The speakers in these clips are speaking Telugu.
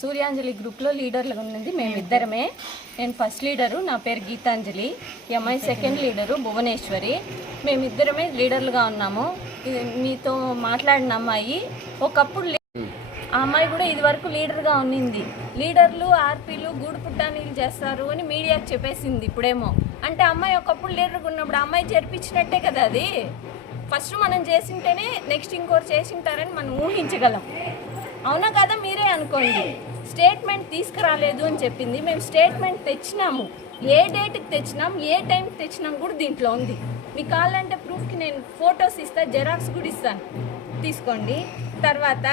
సూర్యాంజలి గ్రూప్లో లీడర్లుగా ఉన్నది మేమిద్దరమే నేను ఫస్ట్ లీడరు నా పేరు గీతాంజలి ఎంఐ సెకండ్ లీడరు భువనేశ్వరి మేమిద్దరమే లీడర్లుగా ఉన్నాము మీతో మాట్లాడిన అమ్మాయి ఒకప్పుడు ఆ అమ్మాయి కూడా ఇదివరకు లీడర్గా ఉన్నింది లీడర్లు ఆర్పీలు గూడు పుట్టానీలు చేస్తారు అని మీడియాకి చెప్పేసింది ఇప్పుడేమో అంటే అమ్మాయి ఒకప్పుడు లీడర్గా ఉన్నప్పుడు అమ్మాయి జరిపించినట్టే కదా అది ఫస్ట్ మనం చేసింటేనే నెక్స్ట్ ఇంకోటి చేసింటారని మనం ఊహించగలం అవునా కదా మీరే అనుకోండి స్టేట్మెంట్ తీసుకురాలేదు అని చెప్పింది మేము స్టేట్మెంట్ తెచ్చినాము ఏ డేట్కి తెచ్చినాం ఏ టైంకి తెచ్చినాం కూడా దీంట్లో ఉంది మీకు కావాలంటే ప్రూఫ్కి నేను ఫొటోస్ ఇస్తాను జెరాక్స్ కూడా ఇస్తాను తీసుకోండి తర్వాత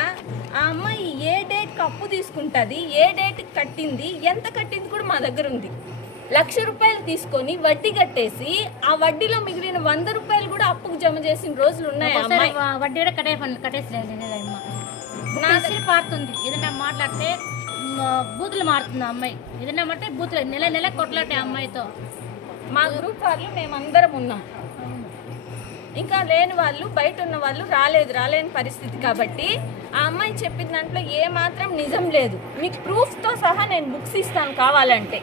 ఆ అమ్మాయి ఏ డేట్కి అప్పు తీసుకుంటుంది ఏ డేట్కి కట్టింది ఎంత కట్టింది కూడా మా దగ్గర ఉంది లక్ష రూపాయలు తీసుకొని వడ్డీ కట్టేసి ఆ వడ్డీలో మిగిలిన వంద రూపాయలు కూడా అప్పుకు జమ చేసిన రోజులు ఉన్నాయి వడ్డీ కట్టే కట్టేసి నా దగ్గర పారుతుంది ఏదైనా మాట్లాడితే బూతులు మారుతుంది అమ్మాయి ఏదైనా అంటే బూతులు నెల నెల కొట్లాడే అమ్మాయితో మా గ్రూప్ వాళ్ళు మేమందరం ఉన్నాం ఇంకా లేని వాళ్ళు బయట ఉన్న వాళ్ళు రాలేదు రాలేని పరిస్థితి కాబట్టి ఆ అమ్మాయి చెప్పిన దాంట్లో ఏ మాత్రం నిజం లేదు మీకు ప్రూఫ్ తో సహా నేను బుక్స్ ఇస్తాను కావాలంటే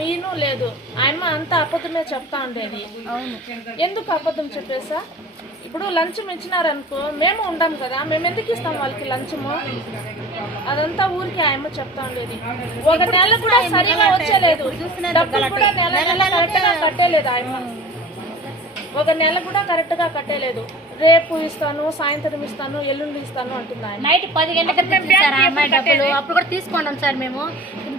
మీను లేదు ఆయన అంత అబద్ధమే చెప్తా ఉండేది ఎందుకు అబద్ధం చెప్పేసా ఇప్పుడు లంచం ఇచ్చినారనుకో మేము ఉండం కదా మేము ఎందుకు ఇస్తాం వాళ్ళకి లంచము అదంతా ఊరికి ఆయమ్మ చెప్తా ఉండేది ఒక నెల కూడా సరిగా వచ్చేలేదు డబ్బులు కూడా నెల నెల కట్టేలేదు ఆయమ్మ ఒక నెల కూడా కరెక్ట్గా కట్టలేదు రేపు ఇస్తాను సాయంత్రం ఇస్తాను ఎల్లుండి ఇస్తాను అంటున్నాను నైట్ పది గంటల అమ్మాయి డబ్బులు అప్పుడు కూడా తీసుకున్నాం సార్ మేము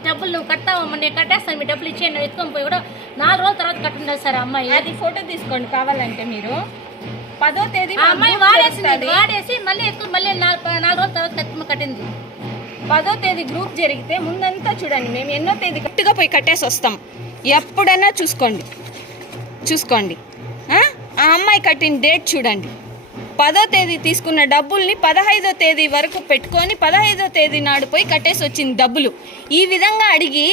డబ్బులు నువ్వు నేను కట్టేస్తాను మీ డబ్బులు ఇచ్చేయండి ఎత్తుకొని పోయి కూడా నాలుగు రోజుల తర్వాత కట్టుండదు సార్ అమ్మాయి అది ఫోటో తీసుకోండి కావాలంటే మీరు పదో తేదీ అమ్మాయి వాడేసింది వాడేసి మళ్ళీ ఎక్కువ మళ్ళీ నాలుగు రోజుల తర్వాత కట్టుమ కట్టింది పదో తేదీ గ్రూప్ జరిగితే ముందంతా చూడండి మేము ఎన్నో తేదీ కట్టుగా పోయి కట్టేసి వస్తాం ఎప్పుడైనా చూసుకోండి చూసుకోండి ఆ అమ్మాయి కట్టిన డేట్ చూడండి పదో తేదీ తీసుకున్న డబ్బుల్ని పదహైదో తేదీ వరకు పెట్టుకొని పదహైదో తేదీ నాడు పోయి కట్టేసి వచ్చింది డబ్బులు ఈ విధంగా అడిగి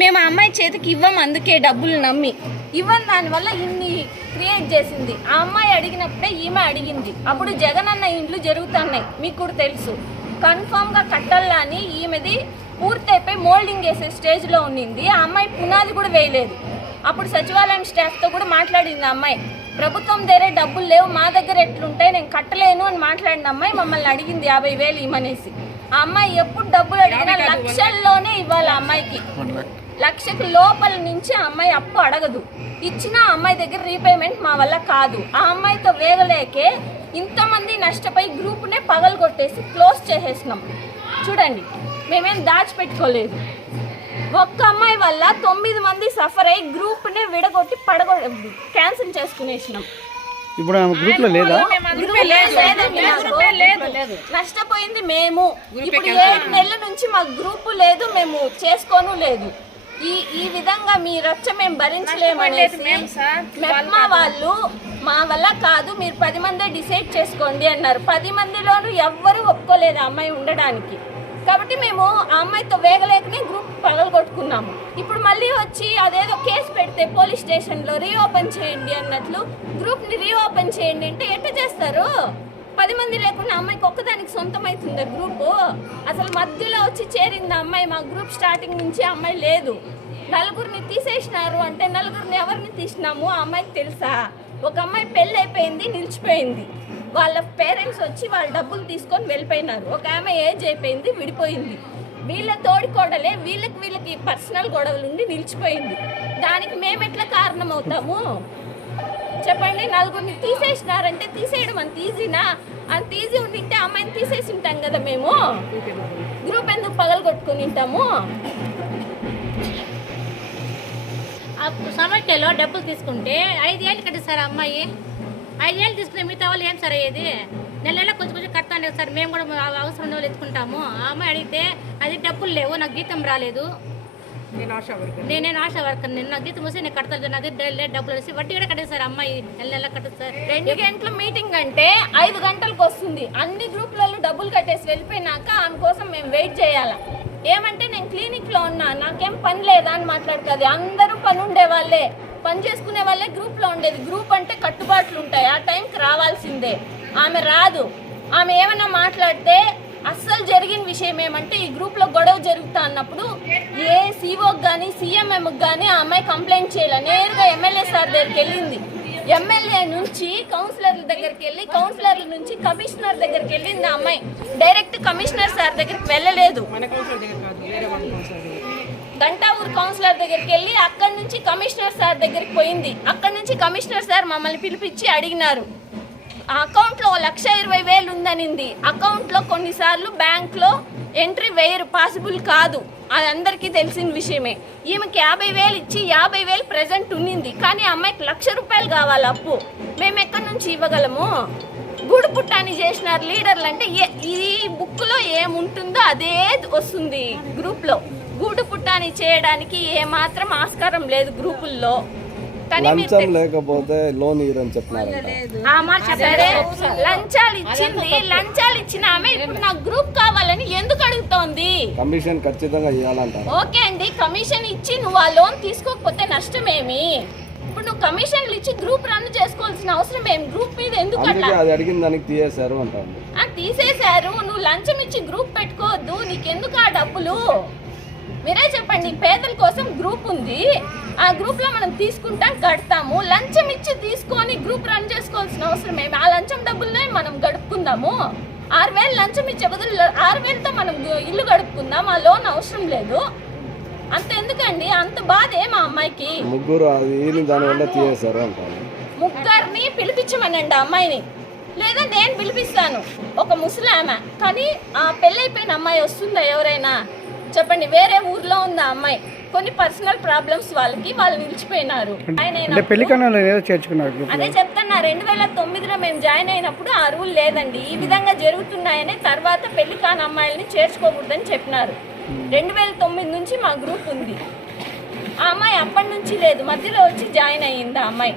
మేము ఆ అమ్మాయి చేతికి ఇవ్వం అందుకే డబ్బులు నమ్మి ఇవ్వం దానివల్ల ఇన్ని క్రియేట్ చేసింది ఆ అమ్మాయి అడిగినప్పుడే ఈమె అడిగింది అప్పుడు జగన్ అన్న ఇండ్లు జరుగుతున్నాయి మీకు కూడా తెలుసు కన్ఫామ్గా కట్టాలని ఈమెది పూర్తయిపోయి మోల్డింగ్ వేసే స్టేజ్లో ఉండింది ఆ అమ్మాయి పునాది కూడా వేయలేదు అప్పుడు సచివాలయం స్టాఫ్తో కూడా మాట్లాడింది ఆ అమ్మాయి ప్రభుత్వం దగ్గరే డబ్బులు లేవు మా దగ్గర ఎట్లుంటాయి నేను కట్టలేను అని మాట్లాడిన అమ్మాయి మమ్మల్ని అడిగింది యాభై వేలు ఇమ్మనేసి ఆ అమ్మాయి ఎప్పుడు డబ్బులు అడిగినా లక్షల్లోనే ఇవ్వాలి అమ్మాయికి లక్షకు లోపల నుంచి అమ్మాయి అప్పు అడగదు ఇచ్చిన అమ్మాయి దగ్గర రీపేమెంట్ మా వల్ల కాదు ఆ అమ్మాయితో వేగలేకే ఇంతమంది నష్టపోయి గ్రూప్నే పగలు కొట్టేసి క్లోజ్ చేసేసినాం చూడండి మేమేం దాచిపెట్టుకోలేదు ఒక్క అమ్మాయి వల్ల తొమ్మిది మంది సఫర్ అయ్యి ని విడగొట్టి పడగొ క్యాన్సిల్ చేసుకునేసినాం ఇప్పుడు ఆమె గ్రూప్ లో లేదా నష్టపోయింది మేము ఇప్పుడు ఏడు నెలల నుంచి మా గ్రూప్ లేదు మేము చేసుకోను లేదు ఈ ఈ విధంగా మీ రచ్చ మేము భరించలేమనేసి మెప్మా వాళ్ళు మా వల్ల కాదు మీరు పది మందే డిసైడ్ చేసుకోండి అన్నారు పది మందిలోనూ ఎవ్వరూ ఒప్పుకోలేదు అమ్మాయి ఉండడానికి కాబట్టి మేము ఆ అమ్మాయితో వేగలేకనే గ్రూప్ పగలగొట్టుకున్నాము ఇప్పుడు మళ్ళీ వచ్చి అదేదో కేసు పెడితే పోలీస్ స్టేషన్లో రీఓపెన్ చేయండి అన్నట్లు గ్రూప్ని రీఓపెన్ చేయండి అంటే ఎట్ట చేస్తారు పది మంది లేకుండా అమ్మాయికి ఒక్కదానికి సొంతమవుతుంది గ్రూపు అసలు మధ్యలో వచ్చి చేరింది అమ్మాయి మా గ్రూప్ స్టార్టింగ్ నుంచి అమ్మాయి లేదు నలుగురిని తీసేసినారు అంటే నలుగురిని ఎవరిని తీసినాము ఆ అమ్మాయికి తెలుసా ఒక అమ్మాయి పెళ్ళి అయిపోయింది నిలిచిపోయింది వాళ్ళ పేరెంట్స్ వచ్చి వాళ్ళ డబ్బులు తీసుకొని వెళ్ళిపోయినారు ఒక ఆమె ఏజ్ అయిపోయింది విడిపోయింది వీళ్ళ తోడి కోడలే వీళ్ళకి వీళ్ళకి పర్సనల్ గొడవలు ఉండి నిలిచిపోయింది దానికి మేము ఎట్లా కారణం అవుతాము చెప్పండి నలుగురిని తీసేసినారంటే తీసేయడం అంత ఈజీనా అంత ఈజీ ఉండింటే అమ్మాయిని తీసేసి ఉంటాం కదా మేము గ్రూప్ ఎందుకు పగలు కొట్టుకుని ఉంటాము సమస్యలో డబ్బులు తీసుకుంటే ఐదు ఏళ్ళు కట్టేశారు అమ్మాయి ఐదేళ్ళు తీసుకునే మిగతా వాళ్ళు ఏం సరే ఇది నెల నెల కొంచెం కొంచెం కడతాను సార్ మేము కూడా అవసరం ఉన్న వాళ్ళు ఎత్తుకుంటాము అడిగితే అది డబ్బులు లేవు నాకు జీతం రాలేదు నేను ఆశా వర్కర్ నేనే ఆశా వర్కర్ నేను నా గీతం వస్తే నేను కడతాను దగ్గర డబ్బులు వేసి వడ్డీ కూడా కట్టేది సార్ అమ్మాయి నెల నెల కట్టదు సార్ రెండు గంటల మీటింగ్ అంటే ఐదు గంటలకు వస్తుంది అన్ని గ్రూపులలో డబ్బులు కట్టేసి వెళ్ళిపోయినాక ఆమె కోసం మేము వెయిట్ చేయాలా ఏమంటే నేను క్లినిక్లో ఉన్నా నాకేం పని లేదా అని మాట్లాడుతుంది అందరూ పని ఉండేవాళ్ళే పని చేసుకునే వాళ్ళే గ్రూప్లో ఉండేది గ్రూప్ అంటే కట్టుబాట్లు ఉంటాయి ఆ టైంకి రావాల్సిందే ఆమె రాదు ఆమె ఏమన్నా మాట్లాడితే అస్సలు జరిగిన విషయం ఏమంటే ఈ గ్రూప్లో గొడవ జరుగుతా అన్నప్పుడు ఏ సీఓకి కానీ సీఎంఎంకి కానీ ఆ అమ్మాయి కంప్లైంట్ చేయాలి నేరుగా ఎమ్మెల్యే సార్ దగ్గరికి వెళ్ళింది ఎమ్మెల్యే నుంచి కౌన్సిలర్ల దగ్గరికి వెళ్ళి కౌన్సిలర్ల నుంచి కమిషనర్ దగ్గరికి వెళ్ళింది ఆ అమ్మాయి డైరెక్ట్ కమిషనర్ సార్ దగ్గరికి వెళ్ళలేదు గంటావూరు కౌన్సిలర్ దగ్గరికి వెళ్ళి అక్కడి నుంచి కమిషనర్ సార్ దగ్గరికి పోయింది అక్కడి నుంచి కమిషనర్ సార్ మమ్మల్ని పిలిపించి అడిగినారు అకౌంట్లో లక్ష ఇరవై వేలు ఉందనింది అకౌంట్లో కొన్నిసార్లు బ్యాంక్లో ఎంట్రీ వేయరు పాసిబుల్ కాదు అది అందరికీ తెలిసిన విషయమే ఈమెకి యాభై వేలు ఇచ్చి యాభై వేలు ప్రజెంట్ ఉన్నింది కానీ అమ్మాయికి లక్ష రూపాయలు కావాలి అప్పు మేము ఎక్కడి నుంచి ఇవ్వగలము గూడు పుట్టాన్ని చేసినారు లీడర్లు అంటే ఈ లో ఏముంటుందో అదే వస్తుంది గ్రూప్లో గూడు పుట్టాన్ని చేయడానికి ఏమాత్రం ఆస్కారం లేదు గ్రూపుల్లో లంచం లేకపోతే లోన్ ఇయరని చెప్పినారు లంచాలు ఇచ్చింది లంచాలు ఇచ్చిన ఆమె ఇప్పుడు నా గ్రూప్ కావాలని ఎందుకు అడుగుతోంది కమిషన్ ఖచ్చితంగా ఇవ్వాలంట ఓకే అండి కమిషన్ ఇచ్చి నువ్వు ఆ లోన్ తీసుకోకపోతే నష్టమేమి ఇప్పుడు నువ్వు కమిషన్లు ఇచ్చి గ్రూప్ రన్ చేసుకోవాల్సిన అవసరం ఏం గ్రూప్ మీద ఎందుకు అట్లా అది అడిగిన దానికి తీసేశారు అంటాను ఆ, తీసేశారు నువ్వు లంచం ఇచ్చి గ్రూప్ పెట్టుకోవద్దు నీకెందుకు ఆ డబ్బులు మీరే చెప్పండి పేదల కోసం గ్రూప్ ఉంది ఆ గ్రూప్ లో మనం తీసుకుంటాం కడతాము లంచం ఇచ్చి తీసుకొని గ్రూప్ రన్ చేసుకోవాల్సిన అవసరం ఏమి ఆ లంచం డబ్బుల్నే మనం గడుపుకుందాము ఆరు వేలు లంచం ఇచ్చే బదులు ఆరు వేలతో మనం ఇల్లు గడుపుకుందాం ఆ లోన్ అవసరం లేదు అంత ఎందుకండి అంత బాధే మా అమ్మాయికి ముగ్గురు ముగ్గురిని పిలిపించమనండి అమ్మాయిని లేదా నేను పిలిపిస్తాను ఒక ముసలామె కానీ ఆ పెళ్ళైపోయిన అమ్మాయి వస్తుందా ఎవరైనా చెప్పండి వేరే ఊర్లో ఉంది అమ్మాయి కొన్ని పర్సనల్ ప్రాబ్లమ్స్ వాళ్ళకి వాళ్ళు నిలిచిపోయినారు అదే చెప్తున్నా రెండు వేల తొమ్మిదిలో మేము జాయిన్ అయినప్పుడు ఆ రూల్ లేదండి ఈ విధంగా జరుగుతున్నాయని తర్వాత పెళ్లి కాని అమ్మాయిల్ని చేర్చుకోకూడదని చెప్పినారు రెండు వేల తొమ్మిది నుంచి మా గ్రూప్ ఉంది ఆ అమ్మాయి అప్పటి నుంచి లేదు మధ్యలో వచ్చి జాయిన్ అయ్యింది ఆ అమ్మాయి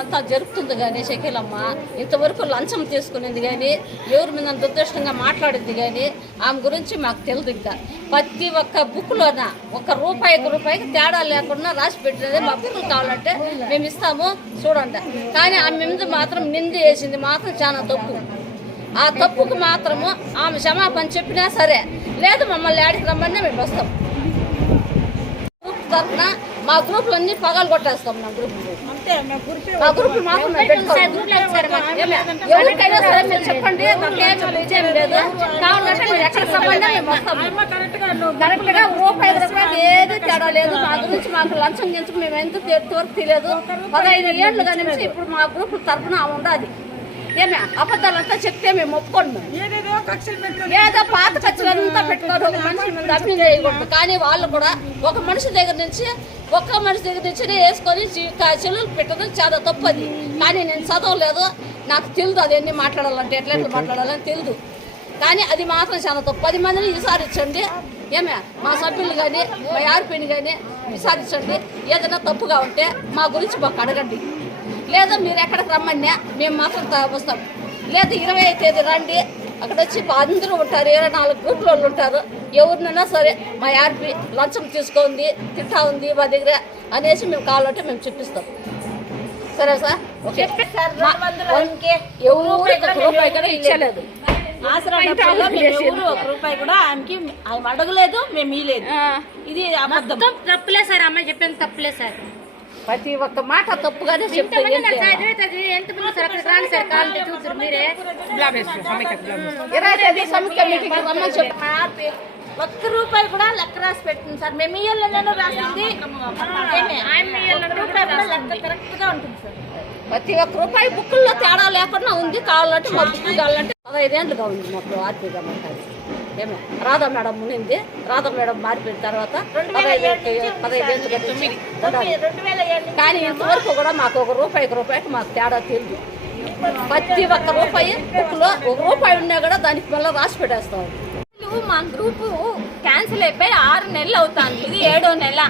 అంతా జరుపుతుంది కానీ షకీలమ్మ ఇంతవరకు లంచం తీసుకునేది కానీ ఎవరి మీద దుర్దృష్టంగా మాట్లాడింది కానీ ఆమె గురించి మాకు తెలియదు ఇంకా ప్రతి ఒక్క బుక్లోన ఒక రూపాయికి రూపాయికి తేడా లేకుండా రాసి పెట్టినది మా బుక్లు కావాలంటే మేము ఇస్తాము చూడండి కానీ ఆమె మీద మాత్రం నింది వేసింది మాత్రం చాలా తప్పు ఆ తప్పుకు మాత్రము ఆమె క్షమాపణ చెప్పినా సరే లేదు మమ్మల్ని ఆడికి రమ్మని మేము వస్తాం గ్రూప్ తరఫున మా గ్రూప్ అన్ని పగలు కొట్టేస్తాం మా గ్రూప్ మాత్రం చెప్పండి లేదు మేము ఏది తేడా లేదు మా గురించి మాకు లంచం గెలుచుకు మేము ఎందుకు వరకు తెలియదు పదహైదు ఏళ్ళు నుంచి ఇప్పుడు మా గ్రూప్ తరఫున ఉండాలి ఇదేనా అబద్ధాలంతా చెప్తే మేము ఒప్పుకోండి ఏదో పాత ఖర్చులు పెట్టుకోవడం ఒక మనిషి కానీ వాళ్ళు కూడా ఒక మనిషి దగ్గర నుంచి ఒక్క మనిషి దగ్గర నుంచి వేసుకొని చెల్లెలు పెట్టడం చాలా తప్పది కానీ నేను చదవలేదు నాకు తెలియదు అది ఎన్ని మాట్లాడాలంటే ఎట్లా ఎట్లా మాట్లాడాలని తెలియదు కానీ అది మాత్రం చాలా తప్పు పది మందిని విసారించండి ఏమే మా సభ్యులు కానీ మా యార్పిని కానీ విసారించండి ఏదైనా తప్పుగా ఉంటే మా గురించి మాకు అడగండి లేదా మీరు ఎక్కడికి రమ్మన్నా మేము మాత్రం వస్తాం లేదా ఇరవై తేదీ రండి అక్కడ వచ్చి అందరూ ఉంటారు ఇరవై నాలుగు గ్రూప్ వాళ్ళు ఉంటారు ఎవరినైనా సరే మా యాడ్పి లంచం తీసుకుంది తిట్టా ఉంది మా దగ్గర అనేసి మేము కావాలంటే మేము చూపిస్తాం సరే సార్ ఎవరు రూపాయి కూడా ఇచ్చలేదు ఒక రూపాయి కూడా ఆమెకి అడగలేదు మేము ఇది అబద్ధం తప్పులే సార్ అమ్మాయి చెప్పింది తప్పులే సార్ ప్రతి ఒక్క మాట తప్పుగానే చెప్తాను ఒక్క రూపాయలు కూడా లెక్క రాసి పెట్టింది సార్ మేము ఇయ్యలోనే రాసింది ప్రతి ఒక్క రూపాయి బుక్కుల్లో తేడా లేకుండా ఉంది కావాలంటే మర్చిపోవాలంటే పదహైదేళ్ళుగా ఉంది మాకు ఆర్థిక మాట్లాడి ఏమో రాధా మేడం మునింది రాధా మేడం మారిపోయిన తర్వాత కానీ ఇంతవరకు కూడా మాకు ఒక రూపాయికి రూపాయికి మాకు తేడా తెలియదు ప్రతి ఒక్క రూపాయి బుక్లో ఒక రూపాయి ఉన్నా కూడా దానికి మళ్ళీ రాసి పెట్టేస్తాం మా గ్రూపు క్యాన్సిల్ అయిపోయి ఆరు నెలలు అవుతాను ఇది ఏడో నెల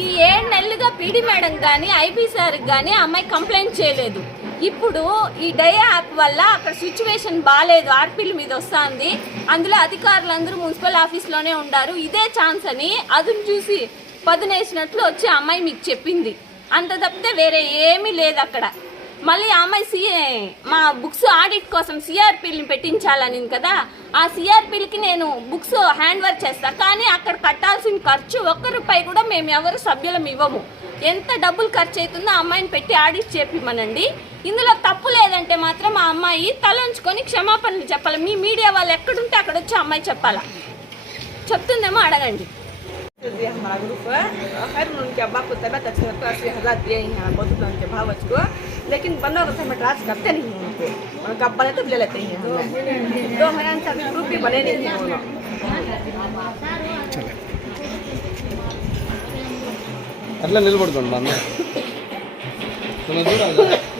ఈ ఏడు నెలలుగా పీడి మేడం కానీ ఐపీ సార్ కానీ అమ్మాయి కంప్లైంట్ చేయలేదు ఇప్పుడు ఈ డయా యాప్ వల్ల అక్కడ సిచ్యువేషన్ బాగాలేదు ఆర్పీల మీద వస్తుంది అందులో అధికారులందరూ మున్సిపల్ ఆఫీస్లోనే ఉండారు ఇదే ఛాన్స్ అని అదును చూసి పదునేసినట్లు వచ్చి అమ్మాయి మీకు చెప్పింది అంత తప్పితే వేరే ఏమీ లేదు అక్కడ మళ్ళీ అమ్మాయి సిఏ మా బుక్స్ ఆడిట్ కోసం సిఆర్పీని పెట్టించాలని కదా ఆ సిఆర్పీలకి నేను బుక్స్ హ్యాండ్ వర్క్ చేస్తా కానీ అక్కడ కట్టాల్సిన ఖర్చు ఒక్క రూపాయి కూడా మేము ఎవరు సభ్యులం ఇవ్వము ఎంత డబ్బులు ఖర్చు అవుతుందో ఆ అమ్మాయిని పెట్టి ఆడిట్ చేపిమనండి ఇందులో తప్పు లేదంటే మాత్రం ఆ అమ్మాయి తలంచుకొని క్షమాపణలు చెప్పాలి మీ మీడియా వాళ్ళు ఎక్కడుంటే అక్కడ వచ్చి ఆ అమ్మాయి చెప్పాలా చెప్తుందేమో అడగండి दिया हमारा ग्रुप है खैर उनके अब्बा को तबियत अच्छी है तो अस्सी हज़ार दिए ही हैं बहुत रुपये उनके भावच को लेकिन बंदों को हम ट्रांस करते नहीं हैं उनको उनका अब्बा ने तो ले लेते हैं हमें दो महीने से अभी ग्रुप भी बने नहीं हैं वो लोग అట్లా నిలబడుకోండి మా అమ్మ